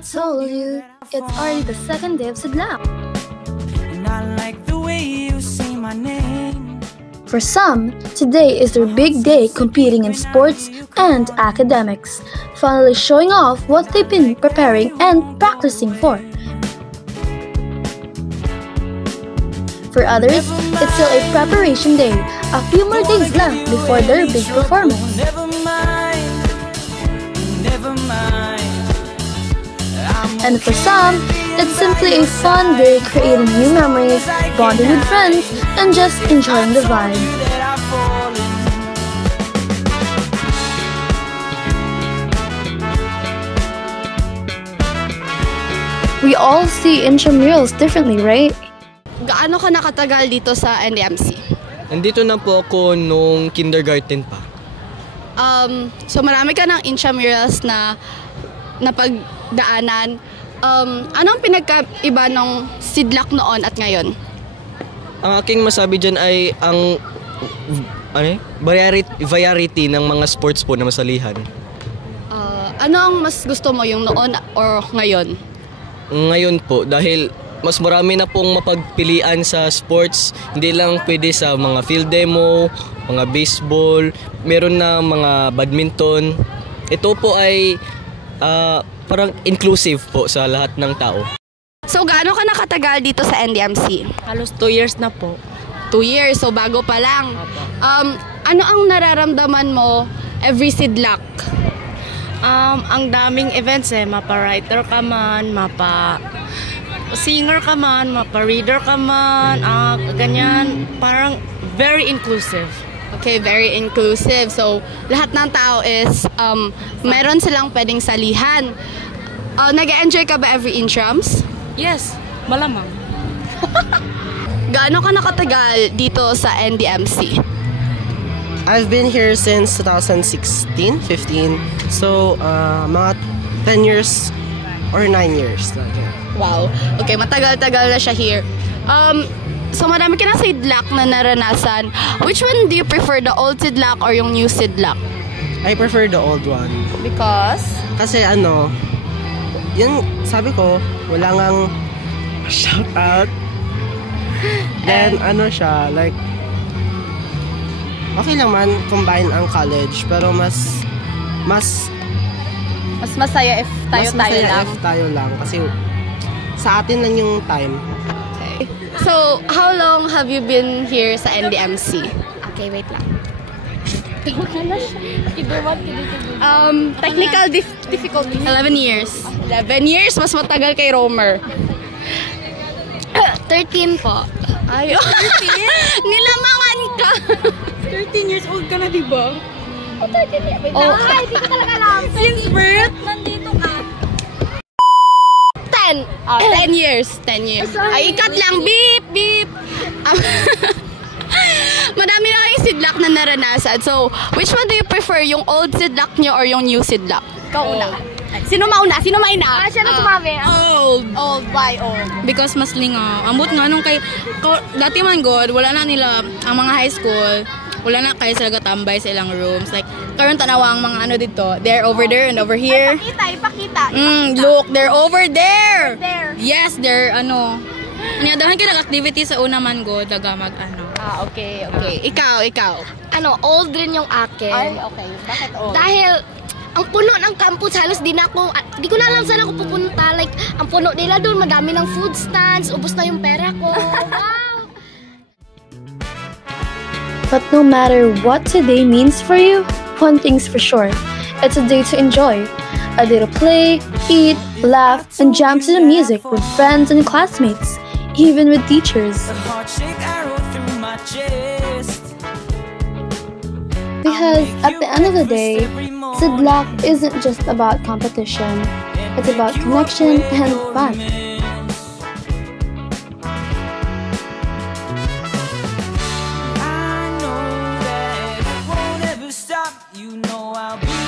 I told you, it's already the second day of Sidlak. And I like the way you say my name. For some, today is their big day competing in sports and academics, finally showing off what they've been preparing and practicing for. For others, it's still a preparation day, a few more days left before their big performance. Never mind, never mind. And for some, it's simply a fun day creating new memories, bonding with friends, and just enjoying the vibe. We all see intramurals differently, right? Gaano ka nakatagal dito sa NDMC? Nandito na po ako nung kindergarten pa. So marami ka ng intramurals na napagdaanan. Anong pinagkaiba ng Sidlak noon at ngayon? Ang aking masabi dyan ay ang variety ng mga sports po na masalihan. Ano ang mas gusto mo, yung noon or ngayon? Ngayon po, dahil mas marami na pong mapagpilian sa sports, hindi lang pwede sa mga field demo, mga baseball, meron na mga badminton. Ito po ay parang inclusive po sa lahat ng tao. So gaano ka nakatagal dito sa NDMC? Halos 2 years na po. 2 years, so bago pa lang. Ano ang nararamdaman mo every Sidlak? Ang daming events mapa-writer ka man, mapa-singer ka man, mapa-reader ka man, ganyan. Parang very inclusive. Okay, very inclusive. So, lahat ng tao is, meron silang pwedeng salihan. Nag-enjoy ka ba every intrams? Yes, malamang. Gaano ka nakatagal dito sa NDMC? I've been here since 2016, 15. So, mga 10 years or 9 years. Wow. Okay, matagal-tagal na siya here. So marami ka na Sidlak na naranasan. Which one do you prefer, the old Sidlak or yung new Sidlak? I prefer the old one. Because? Kasi yun, sabi ko, wala ngang shout out. Then, siya, like, okay lang man, combine ang college, pero mas masaya if tayo lang. Kasi sa atin lang yung time. Okay. So, how long have you been here sa NDMC? Okay, wait lang. Technical difficulty. 11 years. 11 years? Mas matagal kay Romer. 13 po. Ay, 13? Nilamangan ka. 13 years old ka na, diba? Oh, 13 years. Wait lang. Ay, hindi ko talaga alam. Since birth? Nandito ka. 10. 10 years. 10 years. Ay, ikat lang. Beep, beep. Madami na kayong Sidlak na naranasan. So, which one do you prefer? Yung old Sidlak nyo or yung new Sidlak? Ikaw una. Sino mauna? Sino maina? Siya na sumabi. Old. Old. Why old? Because mas lingaw. Ambot nga nung dati man god, wala na nila, ang mga high school, wala na kayo sila gatambay sa ilang rooms. Like, karon tanawa ang mga dito. They're over there and over here. Ipakita. Look, they're over there. There. Yes, they're Niyadahan ka nag-activity sa una man god, dagamag Okay. Ikaw. Old rin yung akin. Ay, okay. Bakit old? Dahil, ang puno ng campus, halos di ko na alam saan ako pupunta. Like, ang puno nila doon, madami ng food stands, ubos na yung pera ko. Wow! But no matter what today means for you, one thing's for sure, it's a day to enjoy. A day to play, eat, laugh, and jam to the music with friends and classmates, even with teachers. Because at the end of the day, Sidlak isn't just about competition, it's about connection and fun. I know that it won't ever stop. You know I'll be